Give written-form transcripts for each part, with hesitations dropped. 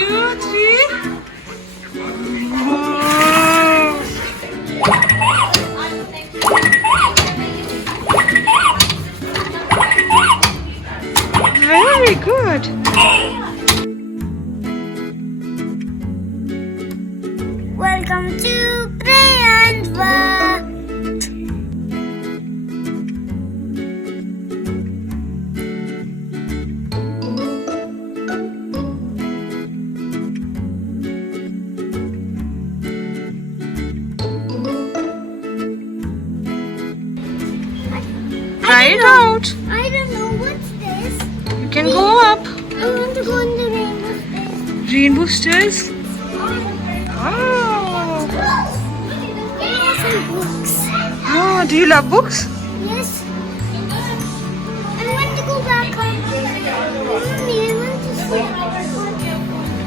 2, 3. Very good. Welcome to Prayan. Try it out. I don't know what's this. You can go up. I want to go in the rainbow space. Rainbow stairs. Oh. Here's some books. Oh, do you love books? Yes. I want to go back home. Mommy, I want to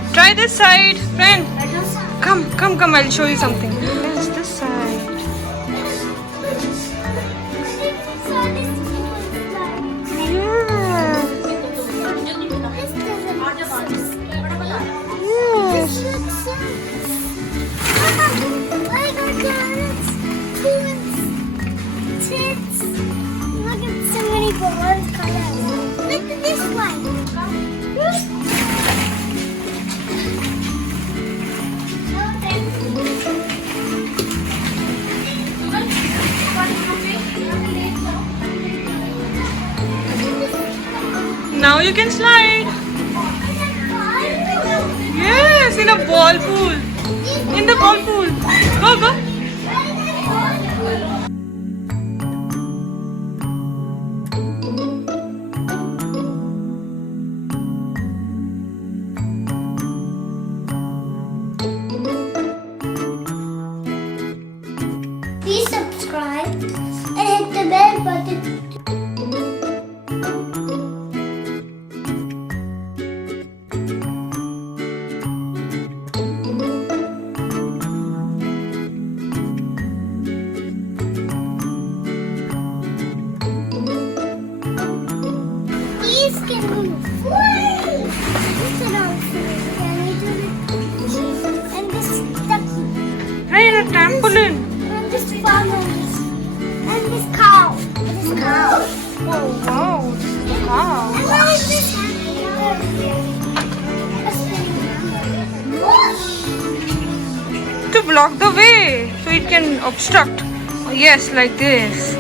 see. Try this side, friend. Come. I'll show you something. Yes, this side. Yeah. Yes. This looks so. I got carrots, coons, tits. Look at so many balls colors. Look at this one. Now you can slide. Yes, in a ball pool. In the ball pool. Go. Please subscribe and hit the bell button. These can move. This is all and this ducky. Try a trampoline. And this farmer. And this cow. This cow. Oh wow, this is the cow. And what is this? To block the way, so it can obstruct. Yes, like this.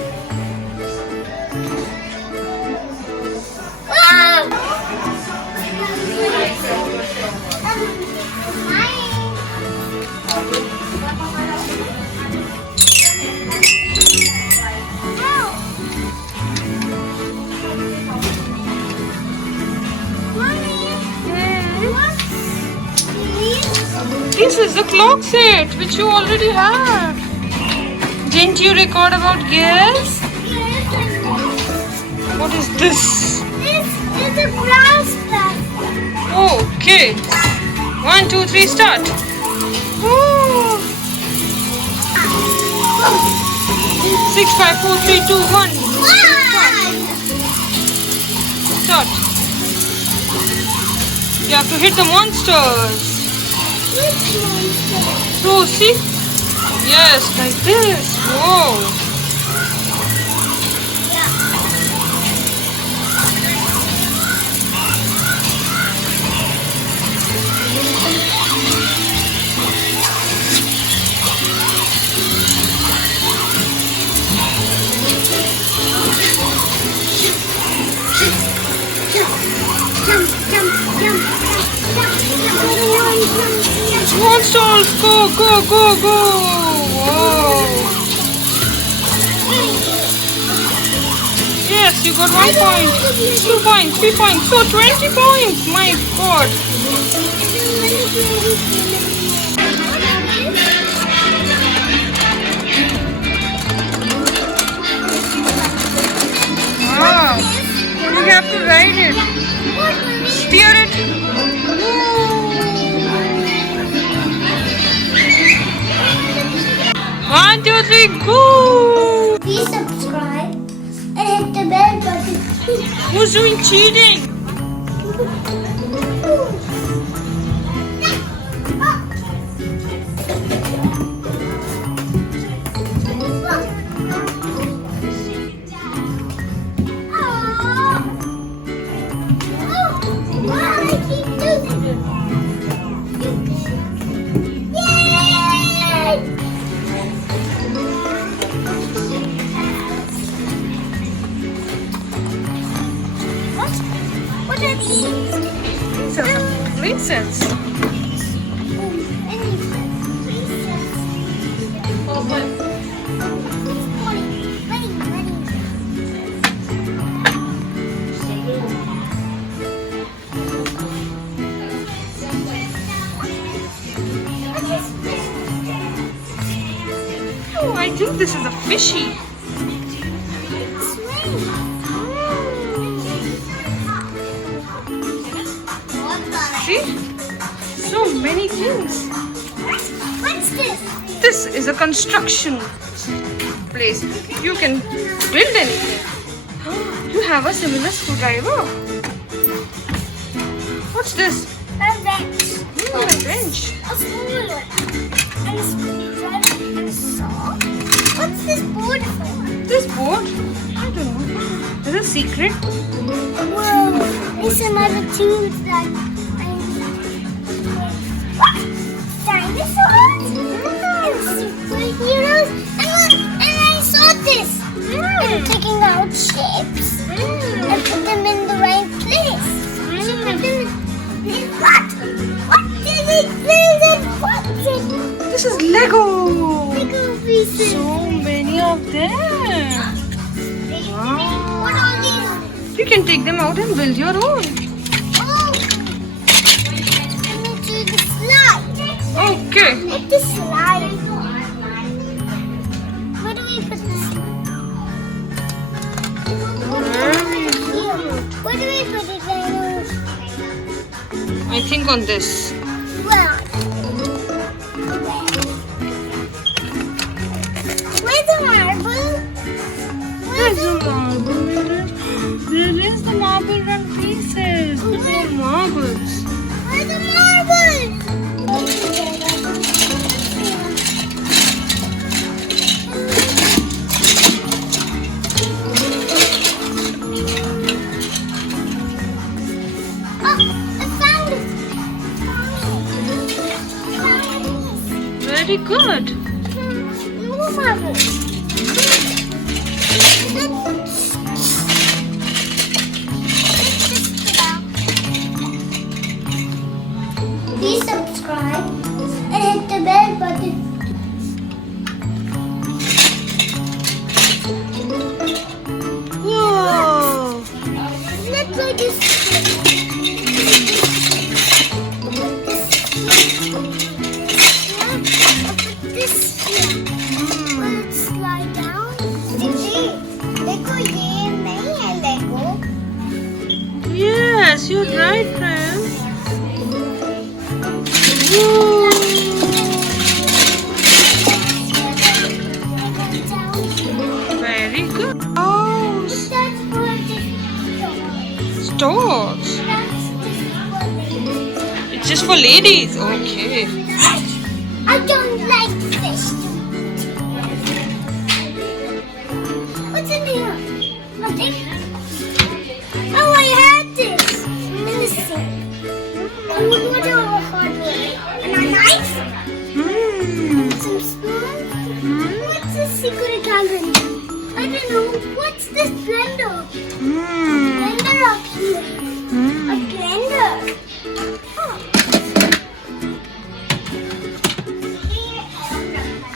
This is the clock set which you already have. Didn't you record about gears? What is this? This is a brown stuff. Okay. 1, 2, 3, start. Oh. 6, 5, 4, 3, 2, 1. Start. You have to hit the monsters. So see? Yes, like this. Whoa. Monsters, go. Whoa. Yes, you got 1 point, 2 points, 3 points, so 20 points. My God. Wow. You have to ride it. Steer it. One, 2, 3, go! Please subscribe and hit the bell button. Who's doing cheating? These are the places. Oh, I think this is a fishy. See? So many things. What's this? This is a construction place. You can build anything. You have a similar screwdriver. What's this? A wrench. A wrench. A spool. And a screwdriver and a saw. What's this board for? This board? I don't know. Is it a secret? Whoa. There's some other tools that dinosaurs and superheroes. And I saw this. I'm taking out shapes and put them in the right place. So put them in what? What did it build and what's it? This is Lego. Lego pieces. So many of them. What are these? You can take them out and build your own. Oh. I'm going to do the slide. Okay. Put the slide. Where do we put this? Where do we put it, Dino? I think on this. Well, where's the marble? There's the marble. There is the marble run pieces. Look at the marbles. Where's the marble? Very good. More marbles. Please subscribe and hit the bell button. Whoa. Let's go this Let's slide down. Lego, yeah, nahi hai Lego. Yes, you're right, Prayan. Whoa. Very good. Oh, That's for the stores. That's just for ladies. It's just for ladies. Okay. I don't like fish. What's in here? Nothing. Oh, I had this. In the sink. Cold water or hot water. And a knife. Hmm. Some spoons. What's this secret cabinet? I don't know. What's this blender? Hmm. Blender up here. A blender. Oh.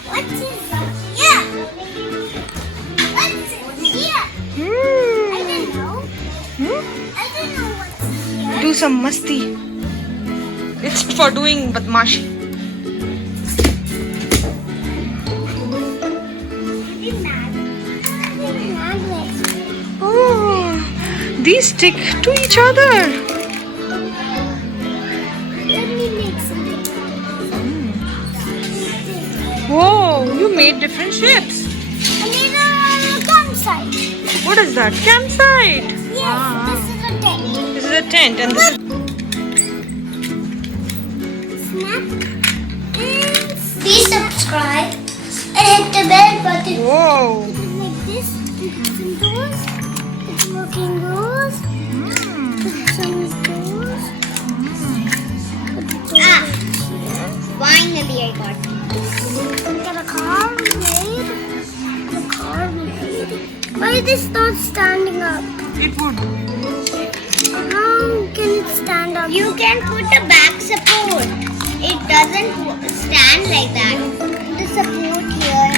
What's in here? What's in here? I don't know. I don't know what's here. Do some masti. It's for doing badmashi. Maybe magnets. Oh, these stick to each other. Let me make something. Whoa, you made different shapes. I made a campsite. What is that? Campsite. Yes, this is a tent. This is a tent and this is... Snap. And please subscribe and hit the bell button. Whoa. Like this. Put some doors. Put working doors. Put some doors. Put the doors here. Finally, I got it. Got a car made. The car made. Why is this not standing up? It would. How can it stand You can put a back support. It doesn't stand like that. The support here,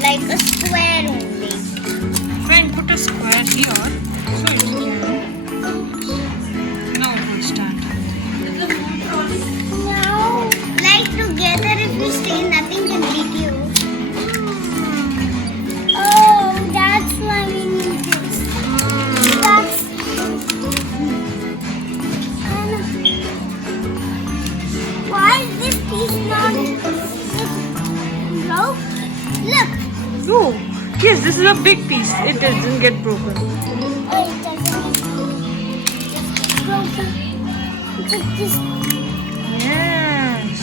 like a square only. Friend, put a square here so it can. Now it will stand. No. Like together, if you stay, nothing can beat you. Oh, that's why we need this. That's. Why is this piece not broke? Look. Oh, yes, this is a big piece. It doesn't get broken. Oh, it doesn't get broken. Look at this. Yes.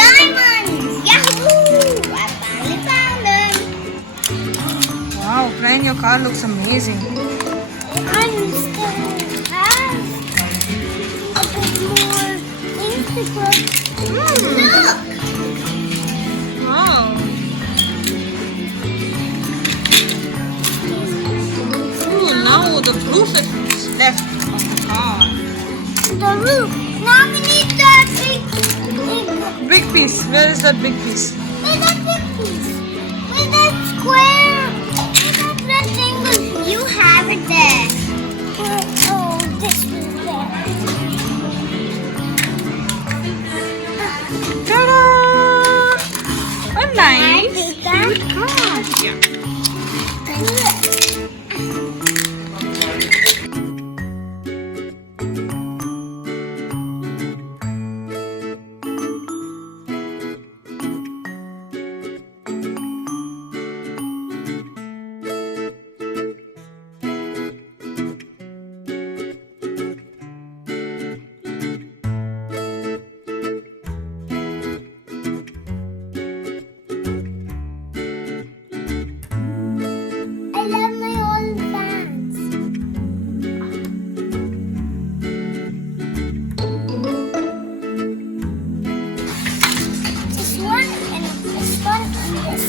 Diamonds! Yahoo! I finally found them. Wow, Prayan, your car looks amazing. And still have a bit more things to put. Look! Wow. Oh, now the roof is left of the car. The roof. Now we need that big Big piece. Where is that big piece? with that big piece. With that square. With that rectangle. You have it there. Oh, this is there. Ta-da! A nice Take that. cute car. Yeah. I love my old fans. This one and this one and this.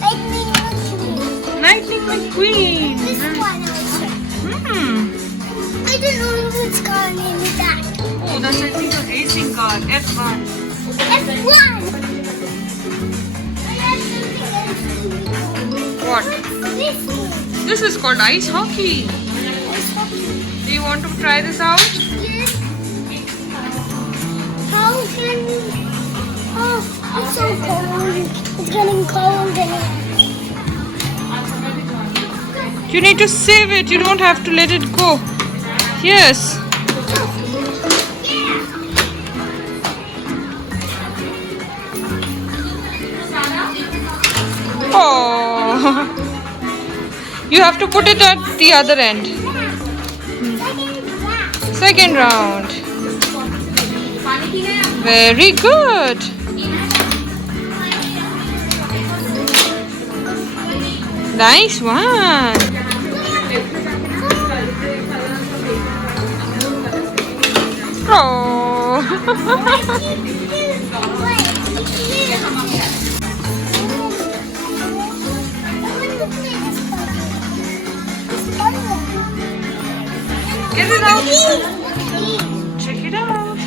Lightning McQueen. Lightning McQueen. This one also. Hmm. I don't know which car name is that. Oh, that's I think a racing car. F1. F1. I have something else. What? This one. This is called ice hockey. Ice hockey. Do you want to try this out? Yes. How can we? Oh, it's so cold. It's getting cold here. You need to save it. You don't have to let it go. Yes. Oh. You have to put it at the other end. Second round. Very good. Nice one. Oh. Get it out. Check it out.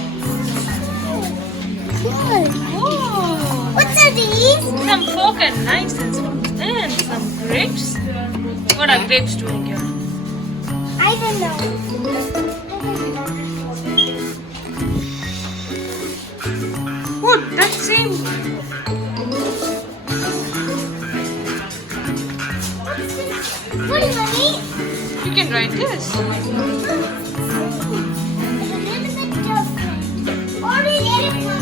Oh. What's are these? Some fork and knives and some grapes. What are grapes doing here? I don't know. Oh, that same. What is money? You can write this. It's a little bit different. Or we get it from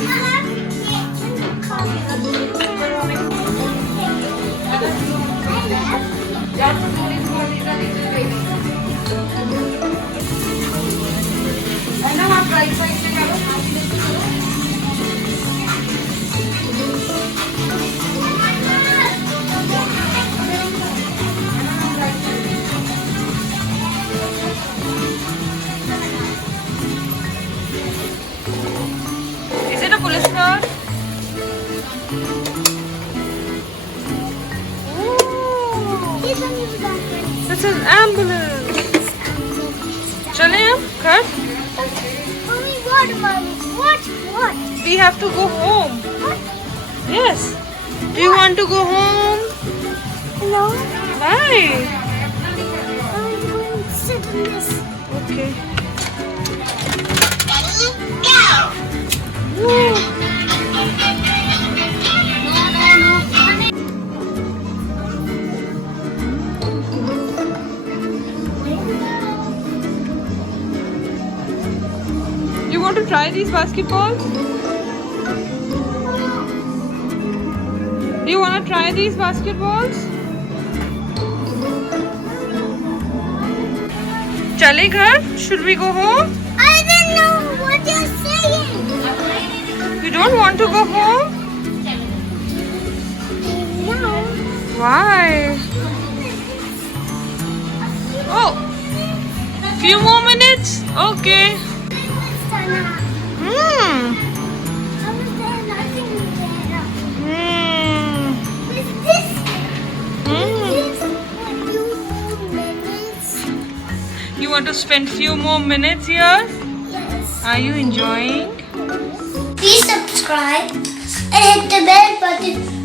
Is it a police car? This is ambulance. चले हम घर? Mommy, what? What, Mommy? What? What? We have to go home. What? Yes. Do you want to go home? No. Why? I'm going to sit in this. Okay. Go. Woo. You want to try these basketballs? You want to try these basketballs? चले घर? Should we go home? I don't know what you're saying. You don't want to go home? No. Why? Oh, few more minutes. Okay. Sana. Hmm. I was there, nothing there. Hmm. Is this? Hmm. Is this what you minutes? You want to spend few more minutes here? Yes. Are you enjoying? Please subscribe and hit the bell button